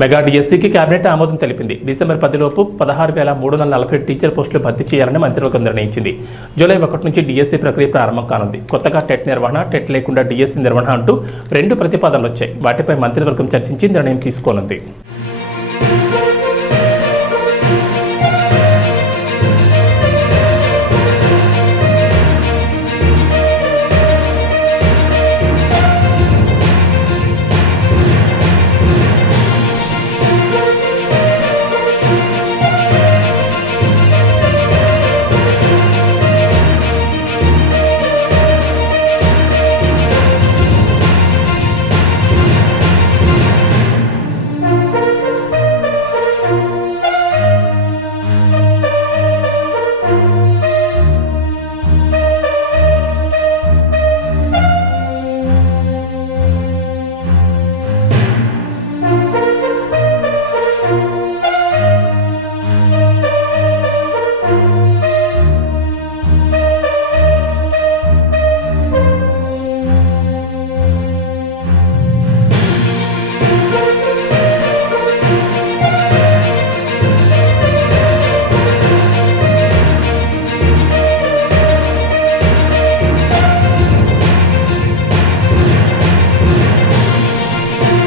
Mega డిఎస్సీకి cabinet ఆమోదం తెలిపింది. December 10 లోపు 16,340 టీచర్ పోస్టులు భర్తీ చేయాలని మంత్రివర్గం నిర్ణయించింది. జూలై 1 నుంచి డిఎస్సీ ప్రక్రియ ప్రారంభం కానుంది. కొత్తగా టెట్ నిర్వహణ, టెట్ లేకుండా డిఎస్సీ నిర్వహణ అంటూ 2 ప్రతిపాదనలు వచ్చాయి. వాటిపై మంత్రివర్గం చర్చించి నిర్ణయం తీసుకోనుంది.